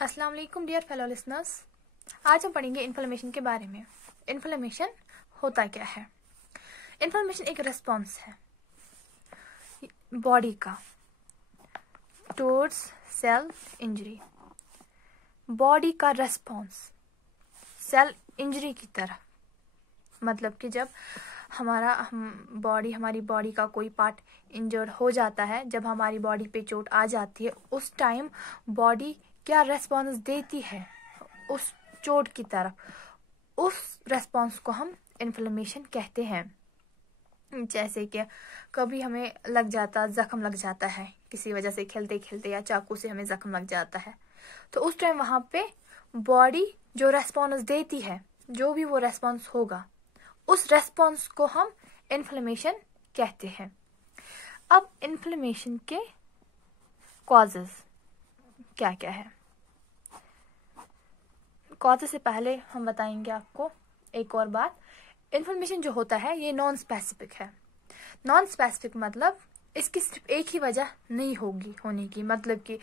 अस्सलाम वालेकुम dear fellow listeners. आज हम पढ़ेंगे इन्फ्लेमेशन के बारे में। इन्फ्लेमेशन होता क्या है? इन्फ्लेमेशन एक रिस्पॉन्स है बॉडी का टुवर्ड्स सेल इंजरी। बॉडी का रेस्पॉन्स सेल इंजरी की तरफ, मतलब कि जब हमारी बॉडी का कोई पार्ट इंजर्ड हो जाता है, जब हमारी बॉडी पे चोट आ जाती है, उस टाइम बॉडी क्या रेस्पॉन्स देती है उस चोट की तरफ, उस रेस्पॉन्स को हम इन्फ्लेमेशन कहते हैं। जैसे कि कभी हमें जख्म लग जाता है किसी वजह से, खेलते खेलते या चाकू से हमें जख्म लग जाता है, तो उस टाइम वहां पे बॉडी जो रेस्पॉन्स देती है, जो भी वो रेस्पॉन्स होगा, उस रेस्पॉन्स को हम इन्फ्लेमेशन कहते हैं। अब इन्फ्लेमेशन के कॉजेस क्या क्या है? कॉजेस से पहले हम बताएंगे आपको एक और बात। इन्फ्लेमेशन जो होता है ये नॉन स्पेसिफिक है। नॉन स्पेसिफिक मतलब इसकी सिर्फ एक ही वजह नहीं होगी होने की, मतलब कि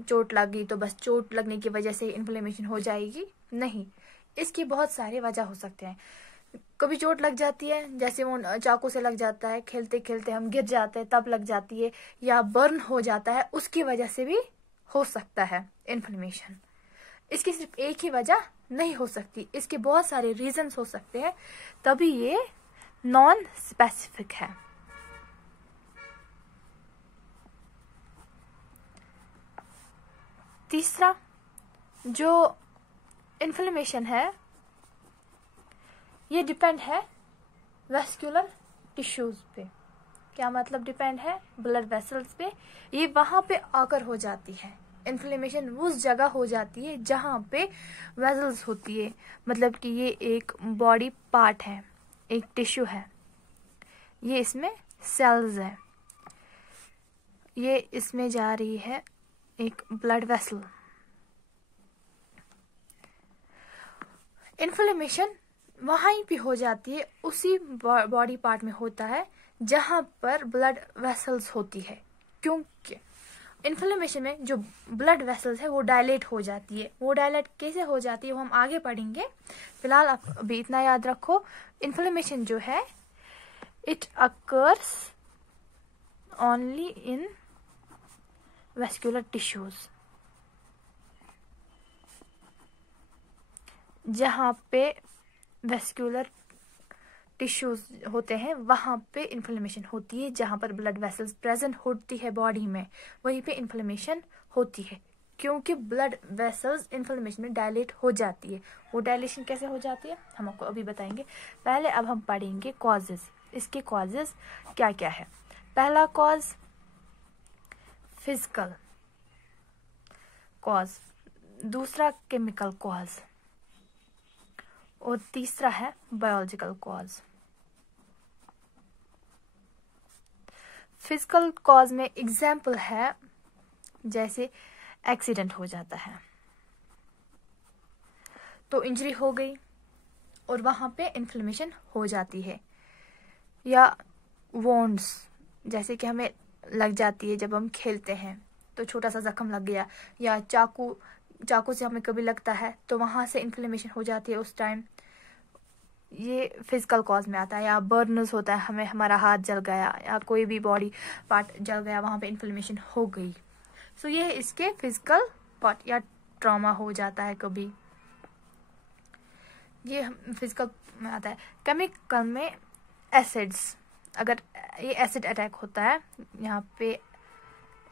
चोट लग गई तो बस चोट लगने की वजह से इन्फ्लेमेशन हो जाएगी, नहीं। इसकी बहुत सारे वजह हो सकते हैं। कभी चोट लग जाती है, जैसे वो चाकू से लग जाता है, खेलते खेलते हम गिर जाते हैं तब लग जाती है, या बर्न हो जाता है उसकी वजह से भी हो सकता है इन्फ्लेमेशन। इसकी सिर्फ एक ही वजह नहीं हो सकती, इसके बहुत सारे रीजंस हो सकते हैं, तभी ये नॉन स्पेसिफिक है। तीसरा, जो इन्फ्लेमेशन है ये डिपेंड है वेस्कुलर टिश्यूज पे। क्या मतलब डिपेंड है? ब्लड वेसल्स पे। ये वहां पे आकर हो जाती है इन्फ्लेमेशन, उस जगह हो जाती है जहां पे वेसल्स होती है, मतलब कि ये एक बॉडी पार्ट है, एक टिश्यू है, ये इसमें सेल्स है, ये इसमें जा रही है एक ब्लड वेसल। इन्फ्लेमेशन वहां पे हो जाती है, उसी बॉडी पार्ट में होता है जहां पर ब्लड वेसल्स होती है, क्योंकि इन्फ्लेमेशन में जो ब्लड वेसल्स है वो डायलेट हो जाती है। वो डायलेट कैसे हो जाती है वो हम आगे पढ़ेंगे। फिलहाल आप अभी इतना याद रखो, इन्फ्लेमेशन जो है it occurs only in vascular tissues. जहां पे वेस्कुलर टिश्यूज होते हैं वहां पे इन्फ्लेमेशन होती है, जहां पर ब्लड वेसल्स प्रेजेंट होती है बॉडी में, वहीं पे इन्फ्लेमेशन होती है, क्योंकि ब्लड वेसल्स इन्फ्लेमेशन में डायलेट हो जाती है। वो डायलेशन कैसे हो जाती है हम आपको अभी बताएंगे। पहले अब हम पढ़ेंगे कॉजेज। इसके कॉजेज क्या क्या है? पहला कॉज फिजिकल कॉज, दूसरा केमिकल कॉज, और तीसरा है बायोलॉजिकल कॉज। फिजिकल कॉज में एग्जाम्पल है, जैसे एक्सीडेंट हो जाता है तो इंजरी हो गई और वहां पे इन्फ्लेमेशन हो जाती है, या वोन्ड्स, जैसे कि हमें लग जाती है जब हम खेलते हैं तो छोटा सा जख्म लग गया, या चाकू से हमें कभी लगता है तो वहां से इन्फ्लेमेशन हो जाती है उस टाइम, ये फिजिकल कॉज में आता है। या बर्नस होता है, हमें हमारा हाथ जल गया या कोई भी बॉडी पार्ट जल गया, वहां पे इन्फ्लेमेशन हो गई, सो ये इसके फिजिकल पार्ट। या ट्रॉमा हो जाता है कभी, ये फिजिकल में आता है। केमिकल में एसिड्स, अगर ये एसिड अटैक होता है, यहाँ पे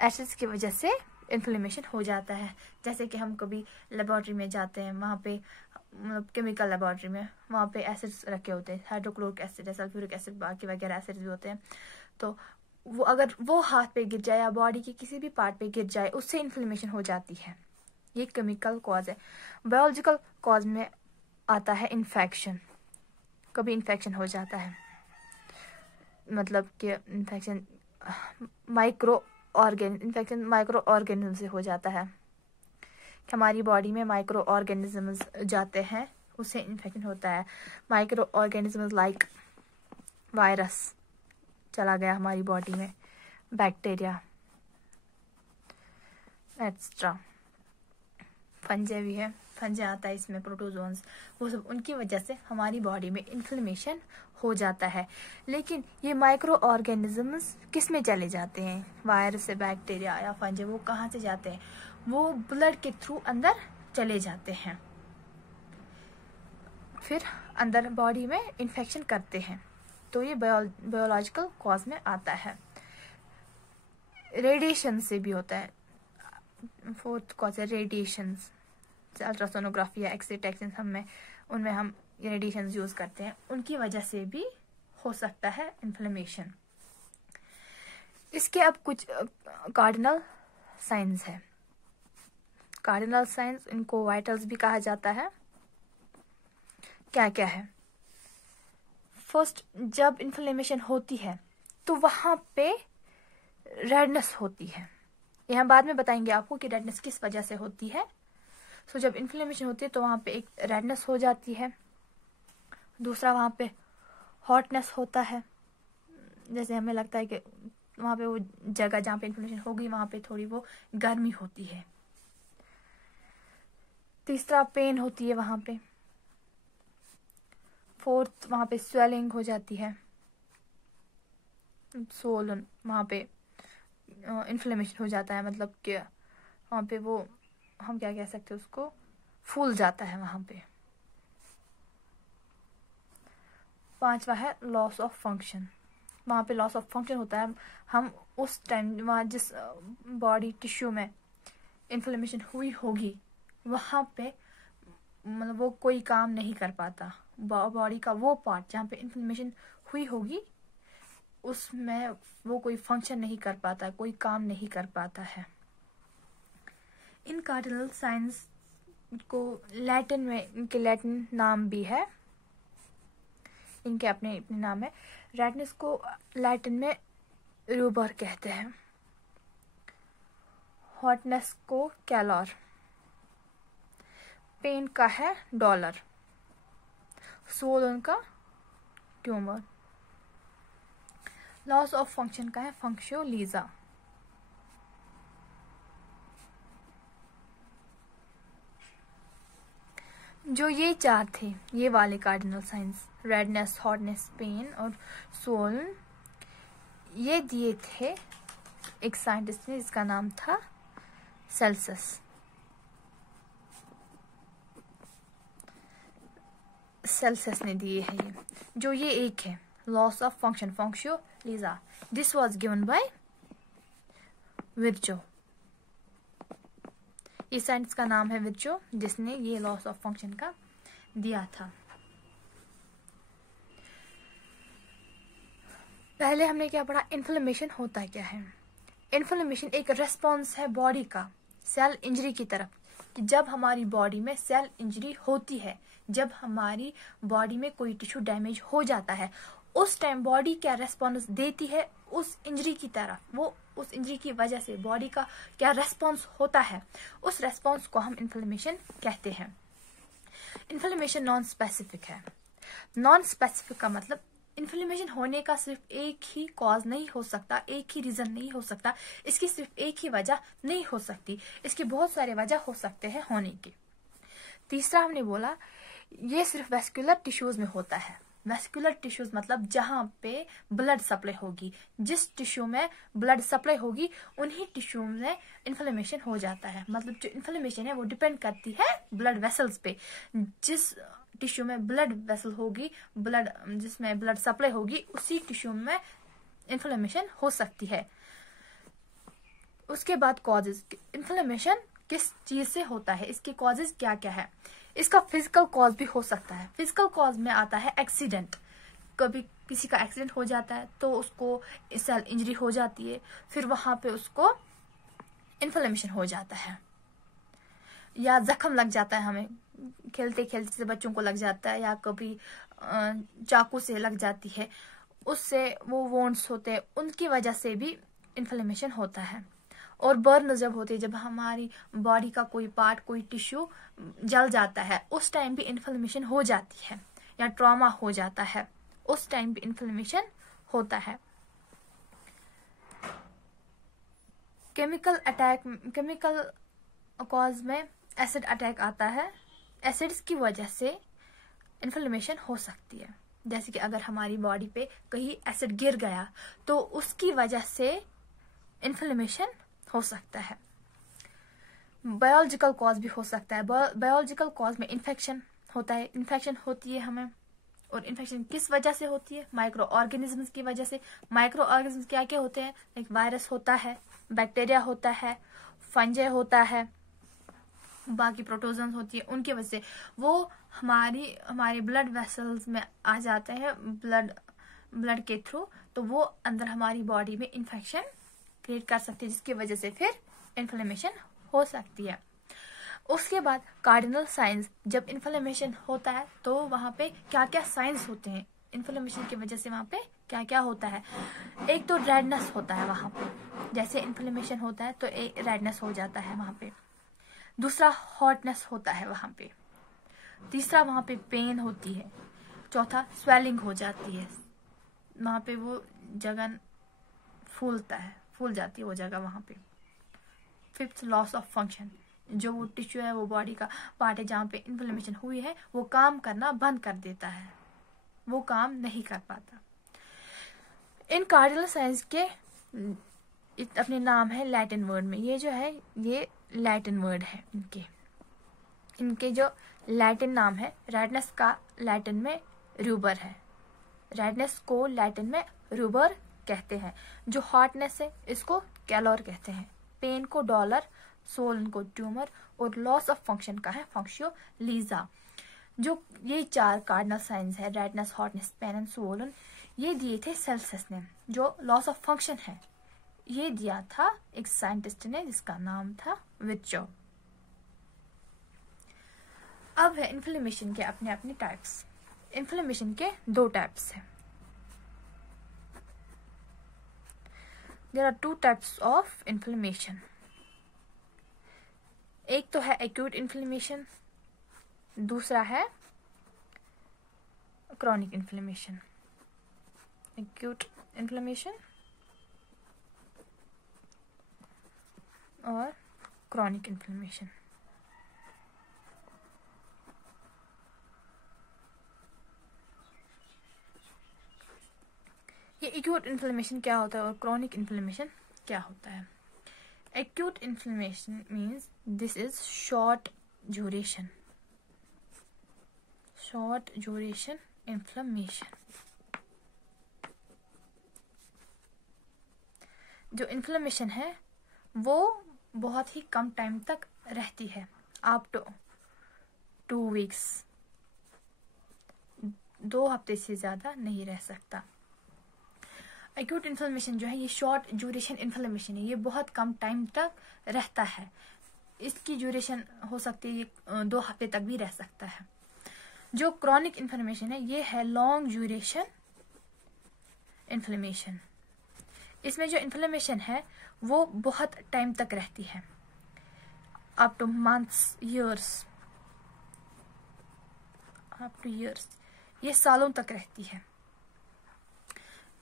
एसिड्स की वजह से इन्फ्लेमेशन हो जाता है। जैसे कि हम कभी लेबोरेटरी में जाते हैं, वहाँ पे मतलब केमिकल लेबोरेटरी में, वहाँ पे एसिड्स रखे होते हैं, हाइड्रोक्लोरिक एसिड है, सल्फ्यूरिक एसिड, बाकी वगैरह एसिड्स भी होते हैं। तो वो अगर वो हाथ पे गिर जाए या बॉडी के किसी भी पार्ट पे गिर जाए, उससे इन्फ्लेमेशन हो जाती है। ये केमिकल कॉज है। बायोलॉजिकल कॉज में आता है इन्फेक्शन। कभी इन्फेक्शन हो जाता है, मतलब कि इन्फेक्शन माइक्रो ऑर्गेनिज्म से हो जाता है, कि हमारी बॉडी में माइक्रो ऑर्गेनिजम्स जाते हैं, उससे इन्फेक्शन होता है। माइक्रो ऑर्गेनिजम्स लाइक वायरस चला गया हमारी बॉडी में, बैक्टीरिया एक्स्ट्रा। फंजे भी है, फंजे आता है इसमें, प्रोटोजोन्स, वो सब उनकी वजह से हमारी बॉडी में इन्फ्लेमेशन हो जाता है। लेकिन ये माइक्रो ऑर्गेनिजम्स किस में चले जाते हैं? वायरस से, बैक्टीरिया या फंजे, वो कहाँ से जाते हैं? वो ब्लड के थ्रू अंदर चले जाते हैं, फिर अंदर बॉडी में इन्फेक्शन करते हैं। तो ये बायोलॉजिकल कॉज में आता है। रेडिएशन से भी होता है। फोर्थ कॉज है रेडिएशन। अल्ट्रासोनोग्राफी या एक्सरे टेक्निक उनमें हम रेडिएशन यूज करते हैं, उनकी वजह से भी हो सकता है इन्फ्लेमेशन। इसके अब कुछ कार्डिनल साइंस है। कार्डिनल साइंस, इनको वाइटल्स भी कहा जाता है। क्या क्या है? फर्स्ट, जब इन्फ्लेमेशन होती है तो वहां पे रेडनेस होती है। ये हम बाद में बताएंगे आपको कि रेडनेस किस वजह से होती है। सो जब इन्फ्लेमेशन होती है तो वहां पे एक रेडनेस हो जाती है। दूसरा, वहां पे हॉटनेस होता है, जैसे हमें लगता है कि वहां पे वो जगह जहाँ पे इन्फ्लेमेशन होगी वहां पे थोड़ी वो गर्मी होती है। तीसरा, पेन होती है वहां पे। फोर्थ, वहां पे स्वेलिंग हो जाती है, सोलन, वहां पे इन्फ्लेमेशन हो जाता है, मतलब कि वहां पे वो हम क्या कह सकते हैं उसको, फूल जाता है वहां पे। पांचवा है लॉस ऑफ फंक्शन। वहां पे लॉस ऑफ फंक्शन होता है। हम उस टाइम वहां जिस बॉडी टिश्यू में इन्फ्लेमेशन हुई होगी वहां पे मतलब वो कोई काम नहीं कर पाता। बॉडी का वो पार्ट जहाँ पे इन्फ्लेमेशन हुई होगी उसमें वो कोई फंक्शन नहीं कर पाता, कोई काम नहीं कर पाता है। इन कार्डिनल साइंस को लैटिन में, इनके लैटिन नाम भी है, इनके अपने अपने नाम है। रेडनेस को लैटिन में रूबर कहते हैं, हॉटनेस को कैलर, पेन का है डॉलर, सोलन का ट्यूमर, लॉस ऑफ फंक्शन का है फंक्शियोलिजा। जो ये चार थे, ये वाले cardinal signs, redness, hotness, pain और सोलन, ये दिए थे एक साइंटिस्ट ने जिसका नाम था सेल्सियस। सेल्सियस ने दिए हैं ये। जो ये एक है लॉस ऑफ फंक्शन फंक्शियोलिजा, this was given by Virchow. इस साइंटिस्ट का नाम है विर्चो, जिसने ये लॉस ऑफ फंक्शन का दिया था। पहले हमने क्या पढ़ा, इन्फ्लेमेशन होता क्या है। इन्फ्लेमेशन एक रेस्पॉन्स है बॉडी का सेल इंजरी की तरफ, कि जब हमारी बॉडी में सेल इंजरी होती है, जब हमारी बॉडी में कोई टिश्यू डैमेज हो जाता है, उस टाइम बॉडी क्या रेस्पॉन्स देती है उस इंजरी की तरफ, वो उस इंजरी की वजह से बॉडी का क्या रेस्पॉन्स होता है, उस रेस्पॉन्स को हम इन्फ्लेमेशन कहते हैं। इन्फ्लेमेशन नॉन स्पेसिफिक है। नॉन स्पेसिफिक का मतलब इन्फ्लेमेशन होने का सिर्फ एक ही कॉज नहीं हो सकता, एक ही रीजन नहीं हो सकता, इसकी सिर्फ एक ही वजह नहीं हो सकती, इसके बहुत सारे वजह हो सकते हैं होने के। तीसरा हमने बोला ये सिर्फ वेस्कुलर टिश्यूज में होता है। वेस्कुलर टिश्यूज मतलब जहां पे ब्लड सप्लाई होगी, जिस टिश्यू में ब्लड सप्लाई होगी उन्हीं टिश्यू में इन्फ्लेमेशन हो जाता है। मतलब जो इन्फ्लेमेशन है वो डिपेंड करती है ब्लड वेसल्स पे। जिस टिश्यू में ब्लड वेसल होगी, ब्लड जिसमें ब्लड सप्लाई होगी, उसी टिश्यू में इन्फ्लेमेशन हो सकती है। उसके बाद कॉजेज, इन्फ्लेमेशन किस चीज से होता है, इसके कॉजेज क्या क्या है। इसका फिजिकल कॉज भी हो सकता है। फिजिकल कॉज में आता है एक्सीडेंट, कभी किसी का एक्सीडेंट हो जाता है तो उसको सेल इंजरी हो जाती है, फिर वहां पे उसको इन्फ्लेमेशन हो जाता है, या जख्म लग जाता है, हमें खेलते खेलते से बच्चों को लग जाता है, या कभी चाकू से लग जाती है, उससे वो वोन्ड्स होते हैं, उनकी वजह से भी इन्फ्लेमेशन होता है। और बर्न जब होते हैं, जब हमारी बॉडी का कोई पार्ट, कोई टिश्यू जल जाता है, उस टाइम भी इन्फ्लेमेशन हो जाती है, या ट्रॉमा हो जाता है, उस टाइम भी इन्फ्लेमेशन होता है। केमिकल अटैक, केमिकल कॉज में एसिड अटैक आता है, एसिड्स की वजह से इन्फ्लेमेशन हो सकती है। जैसे कि अगर हमारी बॉडी पे कहीं एसिड गिर गया तो उसकी वजह से इन्फ्लेमेशन हो सकता है। बायोलॉजिकल कॉज भी हो सकता है। बायोलॉजिकल कॉज में इन्फेक्शन होता है, इन्फेक्शन होती है हमें। और इन्फेक्शन किस वजह से होती है? माइक्रो ऑर्गेनिजम्स की वजह से। माइक्रो ऑर्गेनिजम्स क्या क्या होते हैं? लाइक वायरस होता है, बैक्टीरिया होता है, फंजे होता है, बाकी प्रोटोजन होती है, उनकी वजह से वो हमारी ब्लड वेसल्स में आ जाते हैं ब्लड के थ्रू, तो वो अंदर हमारी बॉडी में इन्फेक्शन क्रिएट कर सकती है, जिसकी वजह से फिर इन्फ्लेमेशन हो सकती है। उसके बाद कार्डिनल साइंस, जब इन्फ्लेमेशन होता है तो वहां पे क्या क्या साइंस होते हैं इन्फ्लेमेशन की वजह से, वहां पे क्या क्या होता है? एक तो रेडनेस होता है वहां पे, जैसे इन्फ्लेमेशन होता है तो एक रेडनेस हो जाता है वहां पे। दूसरा हॉटनेस होता है वहां पे। तीसरा वहां पे पेन होती है। चौथा स्वेलिंग हो जाती है, वहां पे वो जगह फूल जाती है वो जगह वहां पे। फिफ्थ लॉस ऑफ फंक्शन, जो वो टिश्यू है, वो बॉडी का पार्ट है जहाँ पे इन्फ्लेमेशन हुई है, वो काम करना बंद कर देता है, वो काम नहीं कर पाता। इन कार्डिनल साइंस के अपने नाम है लैटिन वर्ड में। ये जो है ये लैटिन वर्ड है इनके जो लैटिन नाम है। रेडनेस का लैटिन में रूबर है, रेडनेस को लैटिन में रूबर कहते हैं। जो हॉटनेस है इसको कैलोर कहते हैं। पेन को डॉलर, सोलन को ट्यूमर, और लॉस ऑफ फंक्शन का है फंक्शियोलिजा। जो ये 4 कार्डिनल साइंस है, रेडनेस, हॉटनेस, पेन एंड सोलन, ये दिए थे सेल्सियस ने। जो लॉस ऑफ फंक्शन है ये दिया था एक साइंटिस्ट ने जिसका नाम था विर्चो। अब है इन्फ्लेमेशन के अपने अपने टाइप्स। इन्फ्लेमेशन के 2 टाइप्स हैं। There are 2 types of inflammation. एक तो है एक्यूट इन्फ्लेमेशन, दूसरा है क्रॉनिक इन्फ्लेमेशन। एक्यूट इन्फ्लेमेशन और क्रॉनिक इन्फ्लेमेशन। ये एक्यूट इन्फ्लेमेशन क्या होता है और क्रॉनिक इन्फ्लेमेशन क्या होता है? Acute inflammation means this is short duration inflammation. जो इन्फ्लेमेशन है वो बहुत ही कम टाइम तक रहती है, अप टू 2 वीक्स, 2 हफ्ते से ज्यादा नहीं रह सकता। एक्यूट इन्फ्लेमेशन जो है ये शॉर्ट ड्यूरेशन इन्फ्लेमेशन है, ये बहुत कम टाइम तक रहता है। इसकी ड्यूरेशन हो सकती है ये 2 हफ्ते तक भी रह सकता है। जो क्रॉनिक इन्फ्लेमेशन है ये है लॉन्ग ड्यूरेशन इन्फ्लेमेशन। इसमें जो इन्फ्लेमेशन है वो बहुत टाइम तक रहती है, अप टू मंथ्स, ईयर्स, ये सालों तक रहती है।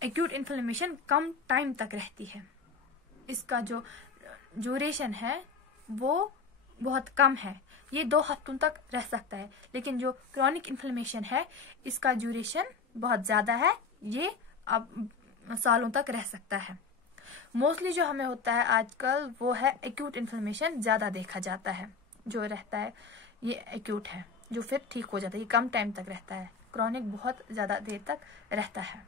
एक्यूट इन्फ्लेमेशन कम टाइम तक रहती है, इसका जो ड्यूरेशन है वो बहुत कम है, ये 2 हफ्तों तक रह सकता है। लेकिन जो क्रॉनिक इन्फ्लेमेशन है इसका ड्यूरेशन बहुत ज्यादा है, ये अब सालों तक रह सकता है। मोस्टली जो हमें होता है आजकल वो है एक्यूट इन्फ्लेमेशन ज्यादा देखा जाता है, जो रहता है ये एक्यूट है, जो फिर ठीक हो जाता है, ये कम टाइम तक रहता है। क्रॉनिक बहुत ज्यादा देर तक रहता है।